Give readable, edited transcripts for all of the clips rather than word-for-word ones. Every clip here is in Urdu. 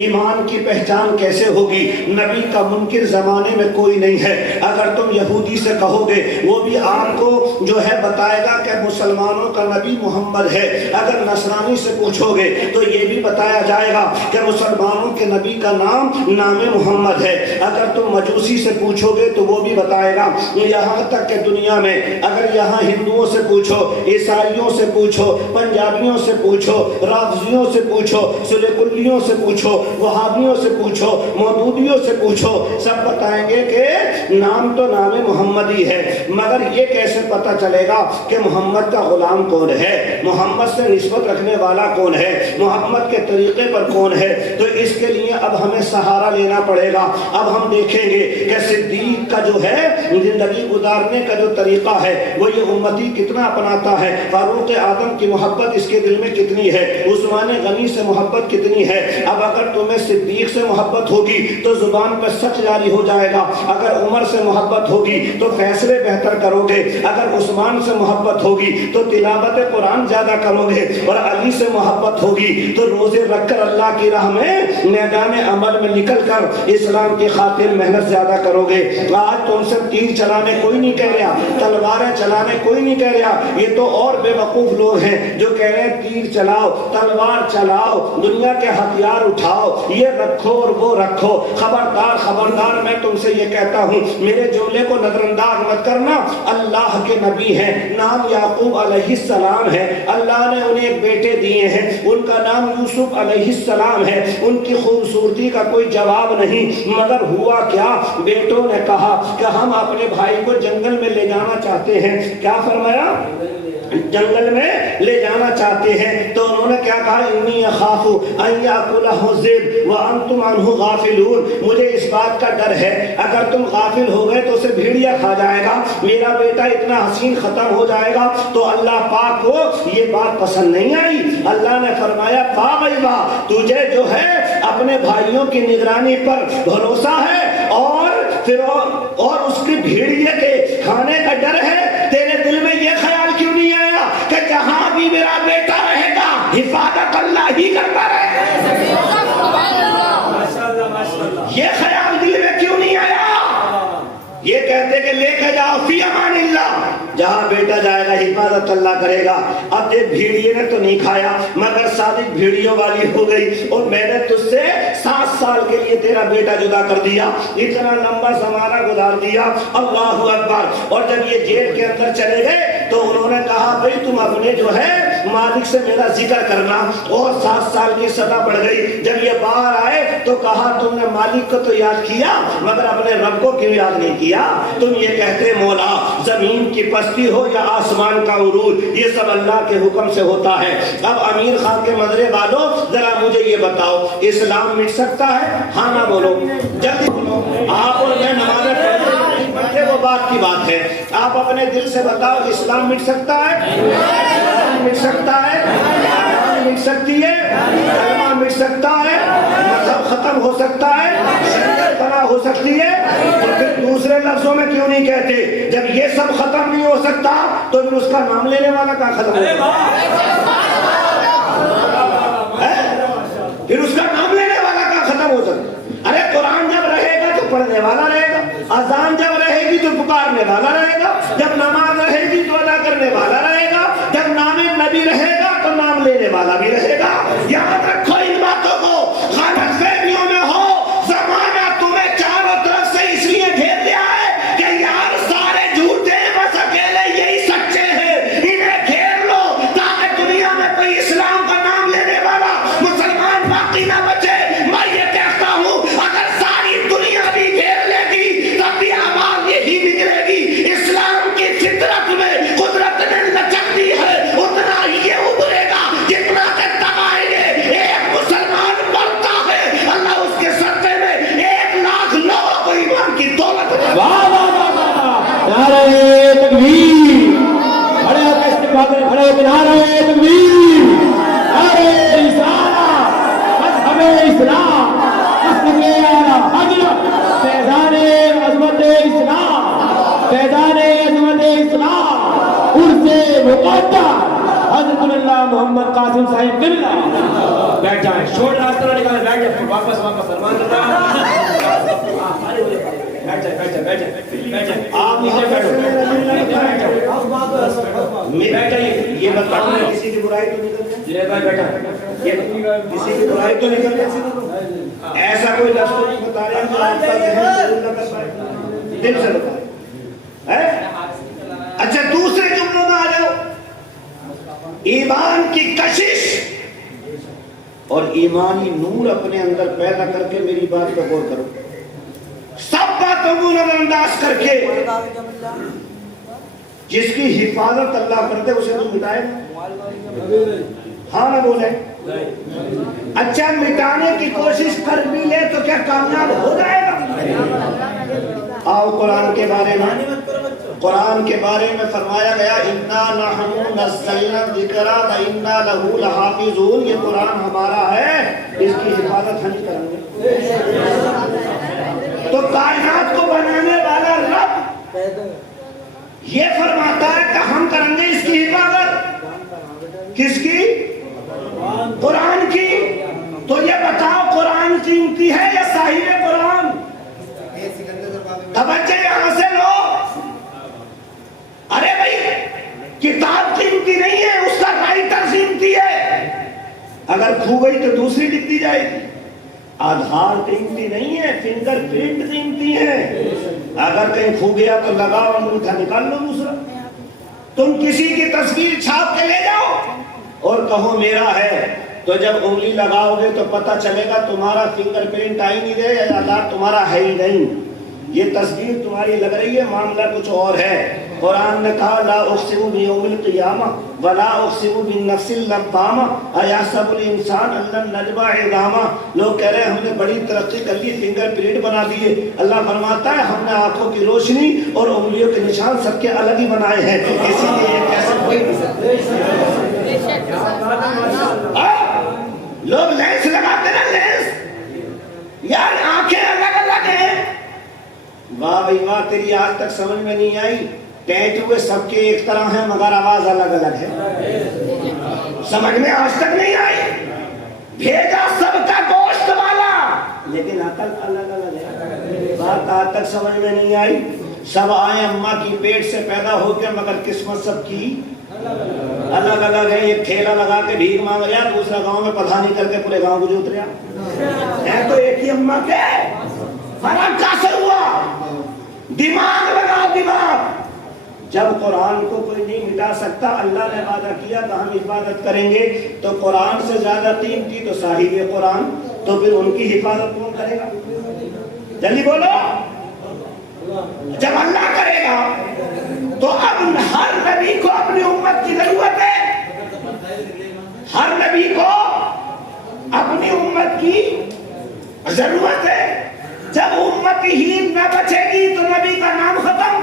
ایمان کی پہچان کیسے ہوگی؟ نبی کا منکر زمانے میں کوئی نہیں ہے۔ اگر تم یہودی سے کہو گے وہ بھی آپ کو جو ہے بتائے گا کہ مسلمانوں کا نبی محمد ہے۔ اگر نصرانی سے پوچھو گے تو یہ بھی بتایا جائے گا کہ مسلمانوں کے نبی کا نام محمد ہے۔ اگر تم مجوسی سے پوچھو گے تو وہ بھی بتائے گا۔ یہاں تک کہ دنیا میں اگر یہاں ہندوؤں سے پوچھو، عیسائیوں سے پوچھو، پنجابیوں سے پوچھو، رافضیوں سے پوچھو، سلیکلیوں سے پوچھو، وہابیوں سے پوچھو، مودودیوں سے پوچھو، سب بتائیں گے کہ نام تو نام محمد ہی ہے۔ مگر یہ کیسے پتہ چلے گا کہ محمد کا غلام کون ہے، محمد سے نسبت رکھنے والا کون ہے، محمد کے طریقے پر کون ہے؟ تو اس کے لیے اب ہمیں سہارا لینا پڑے گا۔ اب ہم دیکھیں گے کہ صدیق کا جو ہے زندگی گزارنے کا جو طریقہ ہے وہ یہ امتی کتنا اپناتا ہے، فاروق اعظم کی محبت اس کے دل میں کتنی ہے، عثمان غنی سے محبت کتنی ہے۔ اب اگر تمہیں صدیق سے محبت ہوگی تو زبان پر سچ جاری ہو جائے گا، اگر عمر سے محبت ہوگی تو فیصلے بہتر کرو گے، اگر عثمان سے محبت ہوگی تو تلاوت قرآن زیادہ کرو گے، اور علی سے محبت ہوگی تو روزے رکھ کر اللہ کی راہ میں میدان عمل میں نکل کر اسلام کی خاطر محنت زیادہ کرو گے۔ آج تم سے تیر چلانے کوئی نہیں کہہ رہا، تلواریں چلانے کوئی نہیں کہہ رہا، یہ تو اور بے وقوف لوگ ہیں جو کہہ رہے ہیں تیر چلاؤ، تلوار چلاؤ، دنیا کے ہتھیار اٹھاؤ، یہ رکھو اور وہ رکھو۔ خبردار خبردار، میں تم سے یہ کہتا ہوں میرے جملے کو نظر انداز مت کرنا۔ اللہ کے نبی ہیں، نام یعقوب علیہ السلام ہے، اللہ نے انہیں ایک بیٹے دیے ہیں، ان کا نام یوسف علیہ السلام ہے۔ ان کی خوبصورتی کا کوئی جواب نہیں، مگر ہوا کیا، بیٹوں نے کہا کہ ہم اپنے بھائی کو جنگل میں لے جانا چاہتے ہیں۔ کیا فرمایا؟ جنگل میں لے جانا چاہتے ہیں۔ تو انہوں نے کیا کہا؟ انی اخاف ان یاکلہ الذئب وانتم عنہ غافلون، مجھے اس بات کا ڈر ہے اگر تم غافل ہو گئے تو اسے بھیڑیا کھا جائے گا، میرا بیٹا اتنا حسین ختم ہو جائے گا۔ تو اللہ پاک کو یہ بات پسند نہیں آئی۔ اللہ نے فرمایا فاغیبا، تجھے جو ہے اپنے بھائیوں کی نگرانی پر بھروسہ ہے اور اس کی بھیڑیے کے کھانے کا ڈر ہے، تیرے دل میں یہ خیال کیوں نہیں آیا کہ جہاں بھی میرا بیٹا رہے گا حفاظت اللہ ہی کرتا رہے؟ یہ خیال دل میں کیوں نہیں آیا؟ یہ کہتے کہ لے کے جاؤ فی امان اللہ، جہاں بیٹا جائے گا حفاظت اللہ کرے گا۔ اب دیکھ بھیڑیے نے تو نہیں کھایا مگر صادق بھیڑیوں والی ہو گئی، اور میں نے تجھ سے 7 سال کے لیے تیرا بیٹا جدا کر دیا، اتنا لمبا زمانہ گزار دیا۔ اللہ اکبر۔ اور جب یہ جیل کے اندر چلے گئے تو انہوں نے کہا بھئی تم اپنے جو ہے مالک سے میرا ذکر کرنا، اور 7 سال کی سزا بڑھ گئی۔ جب یہ باہر آئے تو کہا تم نے مالک کو تو یاد کیا مگر اپنے رب کو کیوں یاد نہیں کیا؟ تم یہ کہتے مولا زمین کی پستی ہو یا آسمان کا عروج، یہ سب اللہ کے حکم سے ہوتا ہے۔ اب امیر خان کے مدرے والوں ذرا مجھے یہ بتاؤ، اسلام مٹ سکتا ہے؟ ہاں نہ بولو، جلدی بولو۔ آپ اور میں نمازیں پڑھتے وہ بات کی بات ہے، آپ اپنے دل سے بتاؤ اسلام مٹ سکتا ہے؟ مٹ سکتا ہے؟ مٹ سکتی ہے؟ کلمہ مٹ سکتا ہے؟ مذہب ختم ہو سکتا ہے؟ شریعت فنا ہو سکتی ہے؟ تو پھر دوسرے لفظوں میں کیوں نہیں کہتے جب یہ سب ختم نہیں ہو سکتا تو پھر اس کا نام لینے والا کہاں ختم ہوگا؟ پھر اس کا نام لینے والا کہاں ختم ہو سکتا؟ ارے قرآن جب رہے گا تو پڑھنے والا رہے گا، اذان جب رہے گی تو پکارنے والا رہے گا، جب نماز رہے گی تو ادا کرنے والا رہے گا، جب نام نبی رہے گا تو نام لینے والا بھی رہے گا۔ یاد رکھو ان باتوں کو، غلط فہمیوں میں ہو، زمانہ تمہیں چاروں طرف سے اس لیے گھیر لیا ہے کہ یار سارے جھوٹے بس اکیلے یہی سچے ہیں، انہیں گھیر لو تاکہ دنیا میں کوئی اسلام کا نام لینے والا مسلمان باقی نہ بچے۔ میں یہ کہتا ہوں اگر ساری دنیا بھی گھیر لے گی تب بھی آواز یہی نکلے گی، اسلام کی فطرت میں قدرت نے لچک دی ہے، اتنا ہی یہ ابھرے گا جتنا کہ تباہی ہے۔ ایک مسلمان مرتا ہے اللہ اس کے صدقے میں 1 لاکھ لوگوں کو ایمان کی دولت دے۔ واہ واہ واہ واہ، نعرہ تکبیر، کھڑے ہو کے استقبال کریں، کھڑے ہو کے نعرہ تکبیر، نعرہ رسالہ، مذہب اسلام، مذہب اعلیٰ حضرت فیضان عظمت اسلام، فیضان عظمت اسلام، عرص مقدس حضرت اللہ محمد قاسم صاحب قبلہ۔ بیٹھ جائیں, چھوڑ راستہ نہ نکالیں, بیٹھ جائیں, واپس سلمان رضا بیٹھ جائیں, بیٹھ جائیں, بیٹھ جائیں, بیٹھ جائیں, آپ نیچے بیٹھو, بیٹھ جائیے. یہ بتاؤ کسی کی برائی تو نہیں کرتے, جنید بھائی بیٹھا, کسی کی برائی تو نہیں کرتے, ایسا کوئی لفظ تو نہیں بتا رہے ہیں جو آپ کا ذہن ضرور نہ کر پائے, دل سے بتائیں. اچھا دوسرے جملوں میں آ جاؤ. ایمان کی کشش اور ایمانی نور اپنے اندر پیدا کر کے میری بات پر غور کرو. سب باتوں کو نظر انداز کر کے جس کی حفاظت اللہ کرتے اسے تو مٹائے گا, ہاں نہ بولے. اچھا مٹانے کی کوشش کر بھی لے تو کیا کامیاب ہو جائے گا؟ آؤ قرآن کے بارے میں, قرآن کے بارے میں فرمایا گیا اِنَّا نَحْنُ نَزَّلْنَا الذِّكْرَ وَإِنَّا لَهُ لَحَافِظُونَ. یہ قرآن ہمارا ہے, اس کی حفاظت ہم ہی کریں گے. تو کائنات کو بنانے والا رب یہ فرماتا ہے کہ ہم کریں گے اس کی حفاظت. کس کی؟ قرآن کی. تو یہ بتاؤ قرآن قیمتی ہے یا صاحب قرآن؟ توجہ یہاں سے لو. ارے بھائی کتاب قیمتی نہیں ہے, اس کا رائٹر قیمتی ہے. اگر کھو گئی تو دوسری لکھ دی جائے گی. آدھار قیمتی نہیں ہے, فنگر پرنٹ قیمتی ہے. اگر کہیں کھو گیا تو لگاؤ انگوٹھا نکال لو دوسرا. تم کسی کی تصویر چھاپ کے لے جاؤ اور کہو میرا ہے, تو جب انگلی لگاؤ گے تو پتہ چلے گا تمہارا فنگر پرنٹ آئی نہیں رہے یا آدھار تمہارا ہے ہی نہیں. یہ تصویر تمہاری لگ رہی ہے, معاملہ کچھ اور ہے. قرآن نے کہا لا اقسم بیوم القیامہ ولا اقسم بالنفس اللوامہ ایحسب الانسان ان لن نجمع عظامہ. لوگ کہہ رہے ہیں ہم نے بڑی ترقی کر لی, فنگر پرنٹ بنا دیے. اللہ فرماتا ہے ہم نے آنکھوں کی روشنی اور انگلیوں کے نشان سب کے الگ ہی بنائے ہیں, اسی لیے یہ کیسے کوئی لوگ لینس لگاتے نا, لینس یار آنکھیں الگ الگ ہیں. واہ بھائی واہ, تیری آج تک سمجھ میں نہیں آئی. ٹینٹ ہوئے سب کے ایک طرح ہیں مگر آواز الگ الگ ہے. سمجھ میں آج تک نہیں آئی. بھیجا سب کا گوشت والا لیکن عقل الگ الگ ہے. بات آج تک سمجھ میں نہیں آئی. سب آئے اماں کی پیٹ سے پیدا ہو کے مگر قسمت سب کی الگ الگ ہے. ایک ٹھیلا لگا کے بھیک مانگ رہا, دوسرا گاؤں میں پدھانی کر کے پورے گاؤں کو جوت رہا ہے. تو ایک ہی اماں کے فرق کیسے ہوا؟ دماغ لگا دماغ. جب قرآن کو کوئی نہیں مٹا سکتا, اللہ نے وعدہ کیا کہ ہم حفاظت کریں گے, تو قرآن سے زیادہ قیمتی تو صاحب قرآن, تو پھر ان کی حفاظت کون کرے گا؟ جلدی بولو. جب اللہ کرے گا تو اب ہر نبی کو اپنی امت کی ضرورت ہے. ہر نبی کو اپنی امت کی ضرورت ہے. جب امت ہی نہ بچے گی تو نبی کا نام ختم.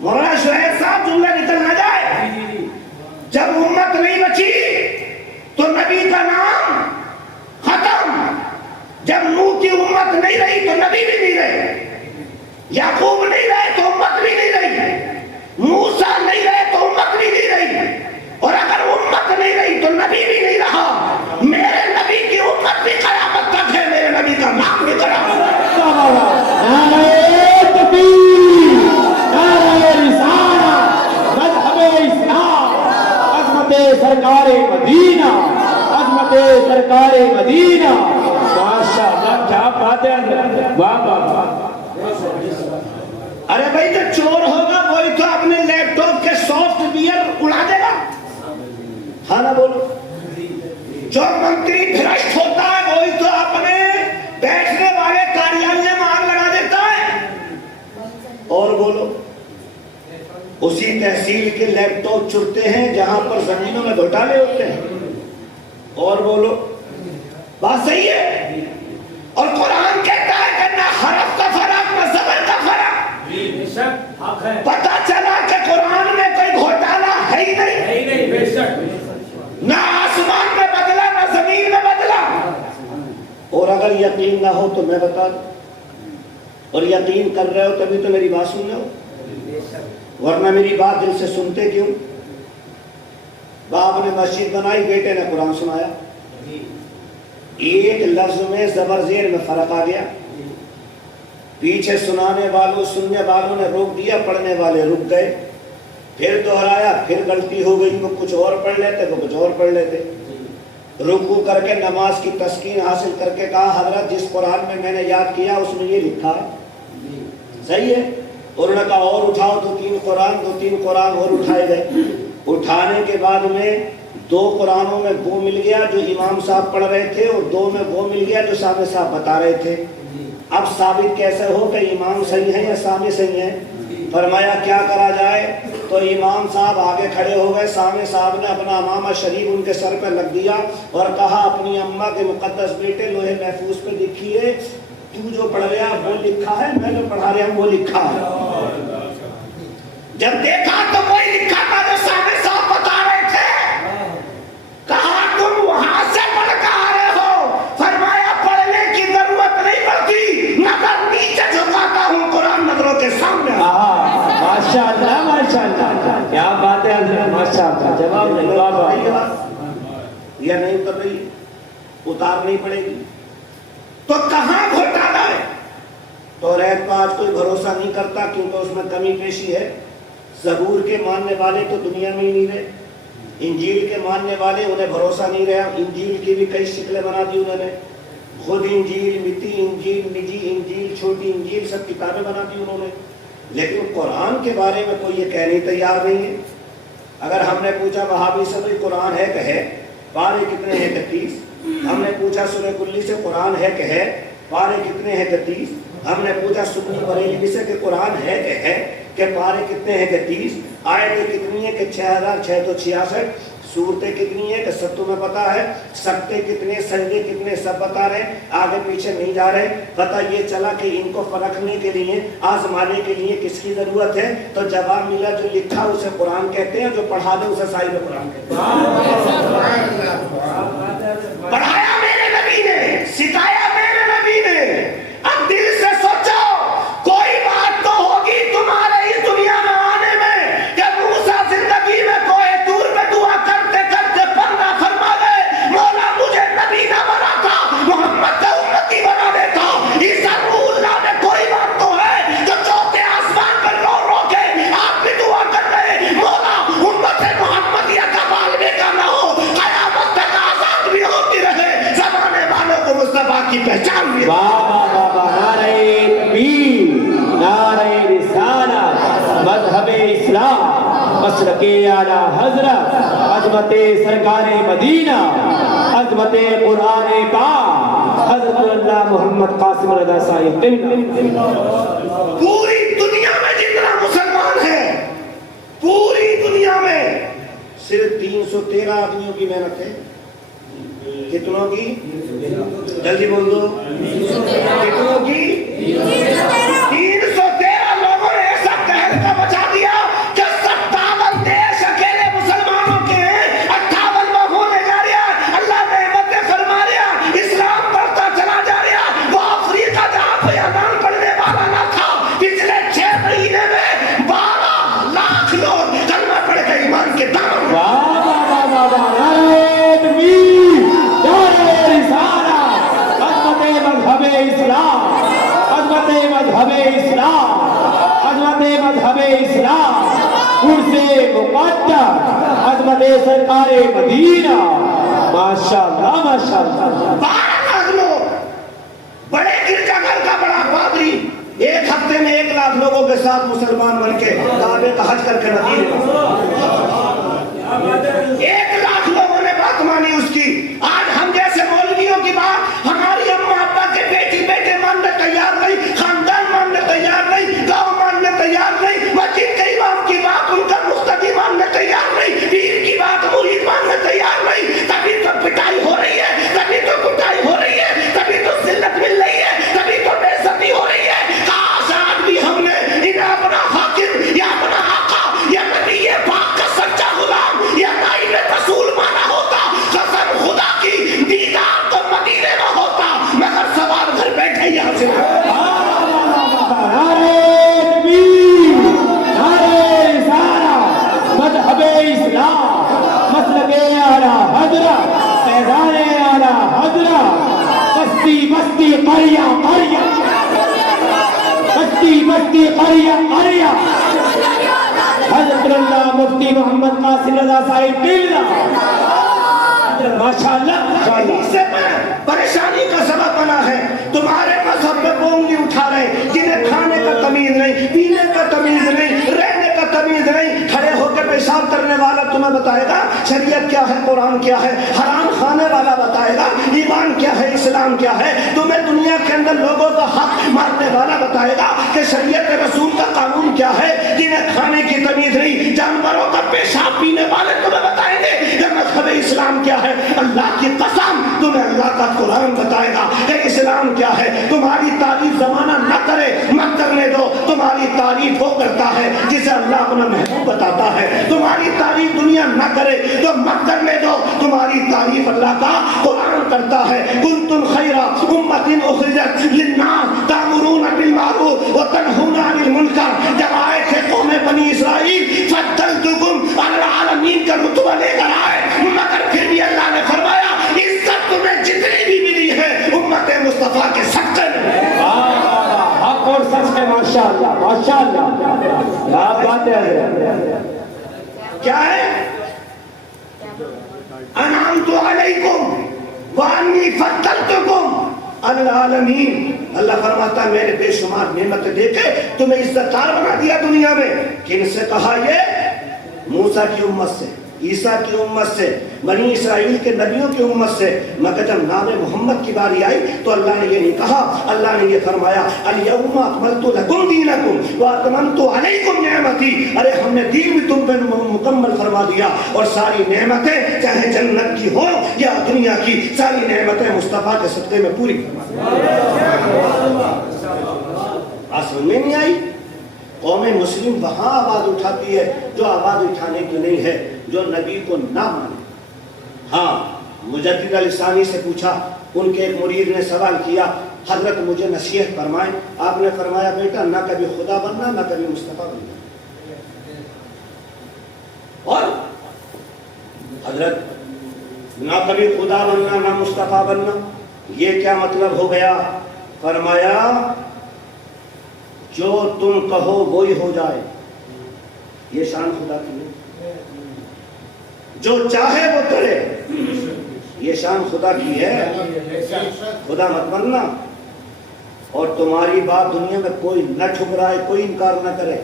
مولانا شعیب صاحب جملہ نکل نہ جائے. جب امت نہیں بچی تو نبی کا نام ختم. جب نوح کی امت نہیں رہی تو نبی بھی نہیں رہے. یعقوب نہیں رہے تو امت بھی نہیں رہی. موسیٰ نہیں رہے تو امت بھی نہیں رہی. اور اگر امت نہیں رہی تو نبی بھی نہیں رہا. میرے نبی کی امت بھی قیامت تک ہے, میرے نبی کا نام بھی قیامت تک. نعرہ تکبیر, نعرہ رسالت, مذہب اسلام, عظمت سرکار مدینہ, عظمت سرکار مدینہ. ماشاءاللہ کیا بات ہے, واہ واہ واہ. ارے بھائی جو چور ہوگا وہی تو اپنے لیپ ٹاپ کے سافٹ ویئر اڑا دے گا. ہاں نہ بولو. جو منتری بھرشٹ ہوتا ہے وہی تو اپنے بیٹھنے والے کاریالیہ میں آگ لگا دیتا ہے. اور بولو. اسی تحصیل کے لیپ ٹاپ چرتے ہیں جہاں پر زمینوں میں گھوٹالے ہوتے ہیں. اور بولو. بات صحیح ہے. اور قرآن کہتا ہے کہ نہ حرف کا فرق نہ زبر کا فرق. پتہ چلا کہ قرآن میں کوئی گھوٹالا ہے ہی نہیں. نہ آسمان میں بدلا نہ زمین میں بدلا. اور اگر یقین نہ ہو تو میں بتا دوں, اور یقین کر رہے ہو تبھی تو میری بات سن رہے ہو, ورنہ میری بات دل سے سنتے کیوں؟ باپ نے مسجد بنائی, بیٹے نے قرآن سنایا. ایک لفظ میں زبر زیر میں فرق آ گیا. پیچھے سنانے والوں سننے والوں نے روک دیا, پڑھنے والے رک گئے. پھر دہرایا, پھر غلطی ہو گئی, وہ کچھ اور پڑھ لیتے, وہ کچھ اور پڑھ لیتے. رکوع کر کے نماز کی تسکین حاصل کر کے کہا حضرت جس قرآن میں نے یاد کیا اس میں یہ لکھا ہے, صحیح ہے. انہوں نے کہا اور اٹھاؤ, 2-3 قرآن اور اٹھائے گئے. اٹھانے کے بعد میں 2 قرآنوں میں وہ مل گیا جو امام صاحب پڑھ رہے تھے, اور 2 میں وہ مل گیا جو سامع صاحب بتا رہے تھے. اب ثابت کیسے ہو کہ امام صحیح ہے یا سامع صحیح ہے؟ فرمایا کیا کرا جائے, تو امام صاحب آگے کھڑے ہو گئے, سامع صاحب نے اپنا امامہ شریف ان کے سر پہ لگ دیا اور کہا اپنی اماں کے مقدس بیٹے لوہے محفوظ پہ لکھیے, تو جو پڑھ رہا وہ لکھا ہے, میں جو پڑھا رہا ہوں وہ لکھا ہے. جب دیکھا تو وہی لکھا تھا جو سامع صاحب بتا رہے تھے. کہا تم وہاں سے پڑھ کر آ رہے ہو؟ فرمایا پڑھنے کی ضرورت نہیں پڑتی, نظر نیچے جھکاتا ہوں, قرآن نظروں کے سامنے. ماشاءاللہ ماشاءاللہ, کیا بات ہے حضرت, ماشاءاللہ. جواب نہیں بابا, یا نہیں اتر رہی, اتارنی پڑے گی. تو کہاں گھوٹالا ہے؟ توریت پر آج کوئی بھروسہ نہیں کرتا کیونکہ اس میں کمی پیشی ہے. زبور کے ماننے والے تو دنیا میں ہی نہیں رہے, انجیل کے ماننے والے انہیں بھروسہ نہیں رہا. انجیل کی بھی کئی شکلیں بنا دی انہوں نے, خود انجیل, مٹی انجیل, نجی انجیل, چھوٹی انجیل, سب کتابیں بنا دی انہوں نے. لیکن قرآن کے بارے میں کوئی یہ کہنے تیار نہیں ہے. اگر ہم نے پوچھا وہابی سے بھائی قرآن ہے کہ ہے, پارے کتنے ہیں 31. ہم نے پوچھا سورہ کلی سے قرآن ہے کہ ہے, پارے کتنے ہیں 31. ہم نے پوچھا سنی بریلوی سے کہ قرآن ہے کہ پارے کتنے ہیں 31. آیتیں کتنی ہیں کہ 6666. صورتیں کتنی ہیں کہ سب تمہیں پتا ہے. سکتے کتنے, سجدے کتنے, سب بتا رہے ہیں, آگے پیچھے نہیں جا رہے. پتہ یہ چلا کہ ان کو پرکھنے کے لیے, آزمانے کے لیے کس کی ضرورت ہے, تو جواب ملا جو لکھا اسے قرآن کہتے ہیں, جو پڑھا دے اسے صاحب قرآن کہتے ہیں. پڑھایا میرے نبی نے, سکھایا میرے نبی نے. اب دل سے سوچو کوئی بات تو ہوگی تمہارے اس دنیا میں آنے میں کہ موسیٰ زندگی میں کوئی دور میں دعا کرتے کرتے بندہ فرما گئے مولا مجھے نبی نہ بنا تھا, محمد کا امتی بنا دیتا. عیسیٰ روح اللہ نے کوئی بات تو ہے جو چوتھے آسمان پر رو رو کے آپ بھی دعا کر رہے مولا امت محمدیہ کا بالبے کا نہ ہو, قیامت تک آزاد بھی ہوتی رہے, زمانے والوں کو مصطفیٰ کی پہچان بھی. نعرہ تکبیر, نعرہ رسالت, مذہب اسلام, مسلک اعلیٰ حضرت, عظمت سرکار مدینہ, عظمت قرآن پاک, حضرت اللہ محمد قاسم رضا صاحب. پوری دنیا میں جتنا مسلمان ہے, پوری دنیا میں صرف 313 آدمیوں کی محنت ہے. کتنوں کی؟ جلدی بول دو, کتنوں کی؟ 313 لوگوں نے ایسا قہر کا بچا دیا کہ 57 دیش اکیلے مسلمانوں کے ہیں, 58 ہونے جا رہا, اللہ نعمتیں فرما رہا, اسلام بڑھتا چلا جا رہا. وہ افریقہ جہاں کوئی اذان پڑھنے والا نہ تھا, پچھلے 6 مہینے میں 12 لاکھ لوگ کلمہ پڑھ کے ایمان کے دامن. نعرہ تکبیر, نعرہ رسالت, عظمت مذہب اسلام, عظمت مذہب اسلام, عظمت مذہب اسلام, عرص مقدس, عظمت سرکار مدینہ. ماشاءاللہ ماشاءاللہ. 12 لاکھ لوگ, بڑے گرجا گھر کا بڑا پادری 1 ہفتے میں 1 لاکھ لوگوں کے ساتھ مسلمان بن کے کعبے کا حج کر کے مدینے 1 لاکھ لوگوں نے بات مانی اس کی. آج ہم جیسے مولویوں کی بات ہماری اماں ابا کے بیٹے ماننے تیار نہیں, خاندان ماننے تیار نہیں, گاؤں ماننے تیار نہیں, مسجد کے امام کی بات ان کا مقتدی ماننے تیار نہیں, پیر کی بات مرید ماننے تیار نہیں. تبھی تو پٹائی ہو رہی ہے, تبھی تو کٹائی ہو رہی ہے, تبھی تو ذلت مل رہی ہے, تبھی تو بے عزتی ہو رہی ہے. کاش آج بھی ہم نے انہیں اپنا حاکم یا اپنا آقا یا نبی پاک کا سچا غلام یا نائب رسول مان بستی قریہ قریہ بستی بستی قریہ قریہ حضرت اللہ مفتی محمد قاسم رضا صاحب قبلہ ماشاءاللہ سے پریشانی کا سبب بنا ہے تمہارے مذہب پہ بونگی اٹھا رہے جنہیں کھانے کا تمیز نہیں پینے کا تمیز نہیں رہنے کا تمیز نہیں کھڑے ہو کے پیشاب کرنے والا تمہیں بتائے گا شریعت کیا ہے قرآن کیا ہے حرام کھانے والا بتائے گا ایمان کیا ہے اسلام کیا ہے تمہیں دنیا کے اندر لوگوں کا حق مارنے والا بتائے گا کہ شریعت رسول کا قانون کیا ہے جنہیں کھانے کی تمیز نہیں جانوروں کا پیشاب پینے والے تمہیں بتائیں گے کہ مذہب اسلام کیا ہے اللہ کی قسم تمہیں اللہ کا قرآن بتائے گا کہ اسلام کیا ہے تمہاری تعریف زمانہ نہ کرے مت کرنے دو تمہاری تعریف وہ کرتا ہے جسے اللہ اپنا محبوب بتاتا ہے تمہاری تعریف دنیا نہ کرے تو مت کرنے دو تمہاری تعریف اللہ کا قرآن کرتا ہے کنتم خیر امۃ اخرجت للناس تأمرون بالمعروف وتنہون عن المنکر جب آئے تھے قوم بنی اسرائیل فضلتکم علی العالمین کا رتبہ لے کر آئے مگر پھر بھی اللہ نے فرمایا عزت تمہیں جتنی بھی ملی ہے امت مصطفیٰ کے صدقے میں حق اور سچ ہے ماشاءاللہ ماشاءاللہ کیا بات ہے کیا ہے انعمت علیکم وانی فضلتکم علی العالمین اللہ فرماتا ہے میں نے بے شمار نعمتیں دے کے تمہیں عزت دار بنا دیا دنیا میں کن سے کہا یہ موسیٰ کی امت سے عیسیٰ کی امت سے بنی اسرائیل کے نبیوں کی امت سے مگر جب نام محمد کی باری آئی تو اللہ نے یہ نہیں کہا اللہ نے یہ فرمایا الیوم اکملت لکم دینکم واتممت علیکم نعمتی ارے ہم نے دین بھی تم پہ مکمل فرما دیا اور ساری نعمتیں چاہے جنت کی ہو یا دنیا کی ساری نعمتیں مصطفیٰ کے صدقے میں پوری فرما دی آسمان میں نہیں آئی قوم مسلم وہاں آواز اٹھاتی ہے جو آواز اٹھانے کی نہیں ہے جو نبی کو نہ مانے ہاں مجدد الثانی سے پوچھا ان کے ایک مرید نے سوال کیا حضرت مجھے نصیحت فرمائیں آپ نے فرمایا بیٹا نہ کبھی خدا بننا نہ کبھی مصطفیٰ بننا اور حضرت نہ کبھی خدا بننا نہ مصطفیٰ بننا یہ کیا مطلب ہو گیا فرمایا جو تم کہو وہی ہو جائے یہ شان خدا کی ہے جو چاہے وہ کرے یہ شان خدا کی ہے خدا مت بننا اور تمہاری بات دنیا میں کوئی نہ ٹھکرائے کوئی انکار نہ کرے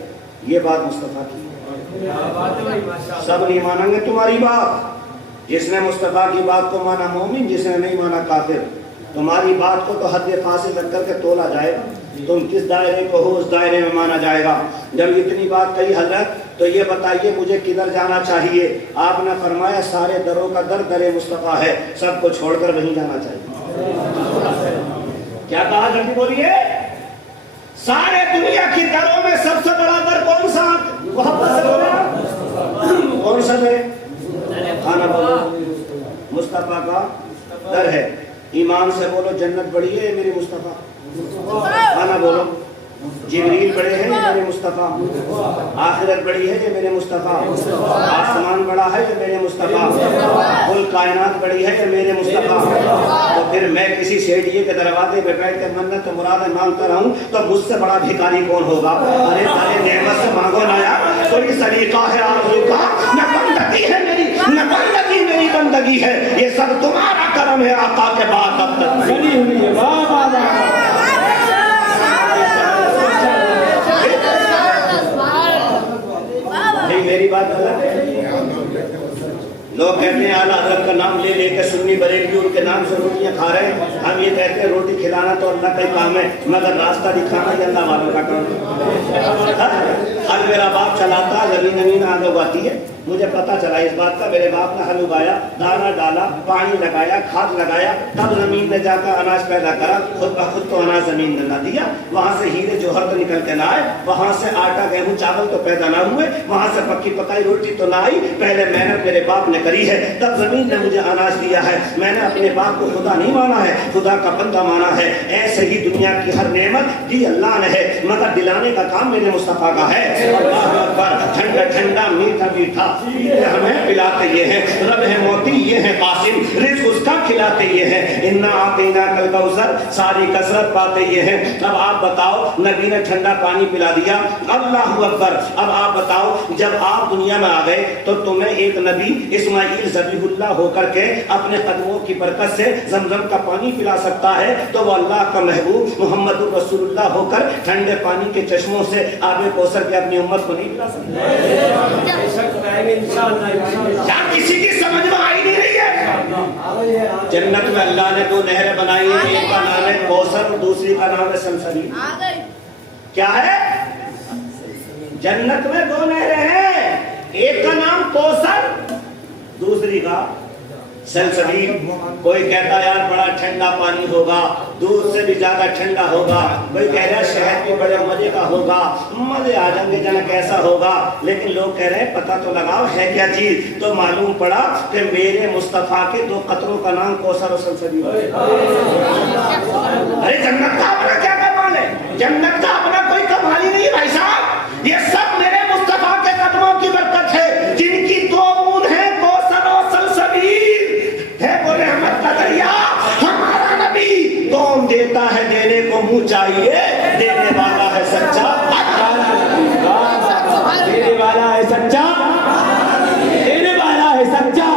یہ بات مصطفیٰ کی ہے سب نہیں مانیں گے تمہاری بات جس نے مصطفیٰ کی بات کو مانا مومن جس نے نہیں مانا کافر تمہاری بات کو تو حد فاصل رکھ کر کے تولا جائے گا تم کس دائرے کو ہو اس دائرے میں مانا جائے گا جب اتنی بات کہی حضرت تو یہ بتائیے مجھے کدھر جانا چاہیے آپ نے فرمایا سارے دروں کا در در مصطفیٰ ہے سب کو چھوڑ کر وہیں جانا چاہیے کیا کہا جلدی بولیے سارے دنیا کی دروں میں سب سے بڑا در کون سا کون سا در کھانا بولو مصطفیٰ کا در ہے ایمان سے بولو جنت بڑی ہے میری مصطفیٰ کھانا بولو جبریل بڑے ہیں یہ میرے مصطفیٰ آخرت بڑی ہے یہ میرے مصطفیٰ آسمان بڑا ہے یہ میرے مصطفیٰ کل کائنات بڑی ہے یہ میرے مصطفیٰ تو پھر میں کسی سیڑھیے کے دروازے پہ بیٹھ کے منت مراد مانگتا رہوں تو مجھ سے بڑا بھکاری کون ہوگا ارے ارے نعمت سے مانگو نا یار کوئی سلیقہ ہے آرزو کا نہ بندگی ہے میری نہ بندگی میری بندگی ہے یہ سب تمہارا کرم ہے آقا کے بعد اب تک بنی ہوئی ہے واہ واہ واہ میری بات غلط ہے لوگ کہتے ہیں اعلیٰ حضرت کا نام لے لے کے سنی بریلوی ان کے نام سے روٹیاں کھا رہے ہیں ہم یہ کہتے ہیں روٹی کھلانا تو اللہ کا ہی کام ہے مگر راستہ دکھانا یہ اللہ والوں کا کام ہے حل میرا باپ چلاتا زمین آگے اگاتی ہے مجھے پتا چلا اس بات کا میرے باپ نے حل اگایا دانا ڈالا پانی لگایا کھاد لگایا تب زمین نے جا کر اناج پیدا کرا خود بخود تو اناج زمین نے نہ دیا وہاں سے ہیرے جوہر تو نکل کے نہ آئے وہاں سے آٹا گیہوں چاول تو پیدا نہ ہوئے وہاں سے پکی پکائی روٹی تو نہ آئی پہلے محنت میرے باپ نے کری ہے تب زمین نے مجھے اناج دیا ہے میں نے اپنے باپ کو خدا نہیں مانا ہے خدا کا بندہ مانا ہے ایسے ہی دنیا کی ہر نعمت دی اللہ نے ہے مگر دلانے کا کام میرے مصطفیٰ کا ہے اللہ اکبر ٹھنڈا ٹھنڈا میٹھا میٹھا ہمیں پلاتے یہ ہیں، رب ہے موتی یہ ہے قاسم، رزق اس کا کھلاتے یہ ہیں، انا آتینا کل کوثر ساری کثرت پاتے یہ ہیں۔ اب آپ بتاؤ، نبی نے ٹھنڈا پانی پلا دیا، اللہ اکبر۔ اب آپ بتاؤ، جب آپ دنیا میں آ گئے تو تمہیں ایک نبی اسماعیل ذبیح اللہ ہو کر کے اپنے قدموں کی برکت سے زمزم کا پانی پلا سکتا ہے، تو وہ اللہ کا محبوب محمد رسول اللہ ہو کر ٹھنڈے پانی کے چشموں سے آب کوثر کے اپنی امت کو نہیں پلا سکتا؟ کیا کسی کی سمجھ میں آئی نہیں رہی ہے؟ جنت میں اللہ نے دو نہریں بنائی ہیں، ایک کا نام ہے کوثر اور دوسری کا نام ہے سلسبیل۔ کیا ہے؟ جنت میں دو نہریں ہیں، ایک کا نام کوثر، دوسری کا سلسبیل۔ کوئی کہتا ہے یار بڑا ٹھنڈا پانی ہوگا، دودھ سے بھی زیادہ ٹھنڈا ہوگا، کوئی کہہ رہا ہے شہد بھی بڑے مزے کا ہوگا، مزے آ جائیں گے جانا کیسا ہوگا، لیکن لوگ کہہ رہے ہیں پتہ تو لگاؤ ہے کیا چیز، تو معلوم پڑا کہ میرے مصطفیٰ کے دو قطروں کا نام کوثر اور سلسبیل ہے۔ ارے جنت کا اپنا کیا کمال ہے؟ جنت کا اپنا کوئی کمال ہی نہیں ہے بھائی صاحب، یہ سب میرے مصطفیٰ کے قدموں کی برکت ہے، جن کی دو بوند ہیں کوثر اور سلسبیل ہے۔ بولے احمد کا دریا ہمارا نبی کون دیتا ہے، دینے کو منہ چاہیے، دینے والا ہے سچا، دینے والا ہے سچا، دینے والا ہے سچا۔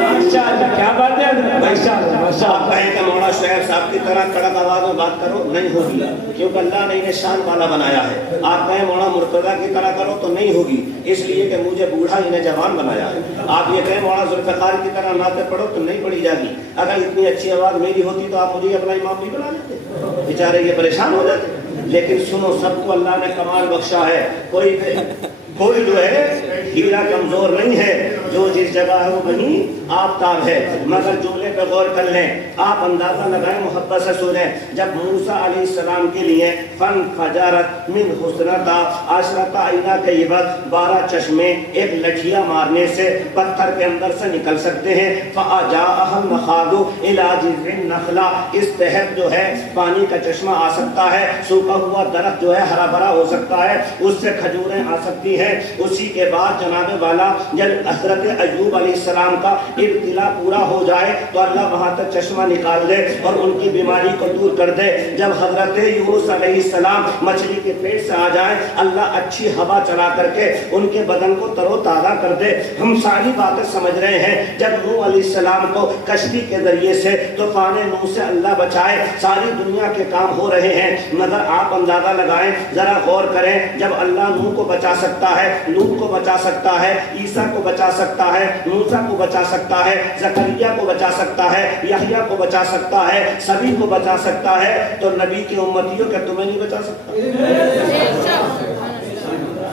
ماشاءاللہ، کیا بات ہے، ماشاءاللہ آپ کہیں کہ مولانا شعیب صاحب کی طرح کڑک آواز میں بات کرو، نہیں ہوگی، کیونکہ اللہ نے انہیں شان والا بنایا ہے۔ آپ کہیں مولانا مرتضیٰ کی طرح کرو تو نہیں ہوگی، اس لیے کہ مجھے بوڑھا انہیں جوان بنایا ہے۔ آپ یہ کہیں مولانا ذوالفقار کی طرح نعتیں پڑھو تو نہیں پڑھی جائے گی۔ اگر اتنی اچھی آواز میری ہوتی تو آپ مجھے اپنا امام نہیں بنا لیتے، بیچارے یہ پریشان ہو جاتے۔ لیکن سنو، سب کو اللہ نے کمال بخشا ہے، کوئی جو ہے ہیرا کمزور نہیں ہے، جو جس جگہ ہے وہ وہیں آفتاب ہے۔ مگر جملے پہ غور کر لیں، آپ اندازہ لگائیں، محبت سے سنیں۔ جب موسیٰ علیہ السلام کے لیے فن فجارت من حسنتا عشرۃ عینا طیبۃ 12 چشمے ایک لٹھیا مارنے سے پتھر کے اندر سے نکل سکتے ہیں، فَأَجَاءَهَا الْمَخَاضُ إِلَىٰ جِذْعِ النَّخْلَةِ، اس تحت جو ہے پانی کا چشمہ آ سکتا ہے، سوکھا ہوا درخت جو ہے ہرا بھرا ہو سکتا ہے، اس سے کھجوریں آ سکتی ہیں۔ اسی کے بعد جناب والا جب حضرت ایوب علیہ السلام کا ابتلا پورا ہو جائے تو اللہ وہاں تک چشمہ نکال دے اور ان کی بیماری کو دور کر دے۔ جب حضرت یونس علیہ السلام مچھلی کے پیٹ سے آ جائیں، اللہ اچھی ہوا چلا کر کے ان کے بدن کو تر و تازہ کر دے۔ ہم ساری باتیں سمجھ رہے ہیں۔ جب نوح علیہ السلام کو کشتی کے ذریعے سے طوفان نوح سے اللہ بچائے، ساری دنیا کے کام ہو رہے ہیں، مگر آپ اندازہ لگائیں، ذرا غور کریں، جب اللہ نوح کو بچا سکتا ہے، لوط کو بچا سکتا ہے، عیسیٰ کو بچا سکتا ہے، موسیٰ کو بچا سکتا ہے، زکریا کو بچا سکتا ہے، یحییٰ کو بچا سکتا ہے، سبھی کو بچا سکتا ہے، تو نبی کی امتیوں کہ تمہیں نہیں بچا سکتا؟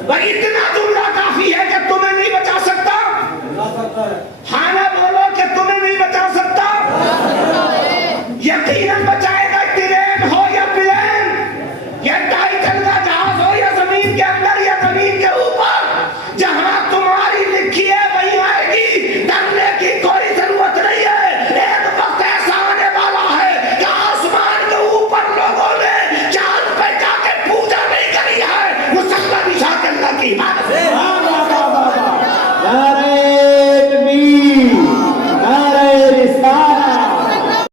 بھائی اتنا جملہ کافی ہے کہ تمہیں نہیں بچا سکتا۔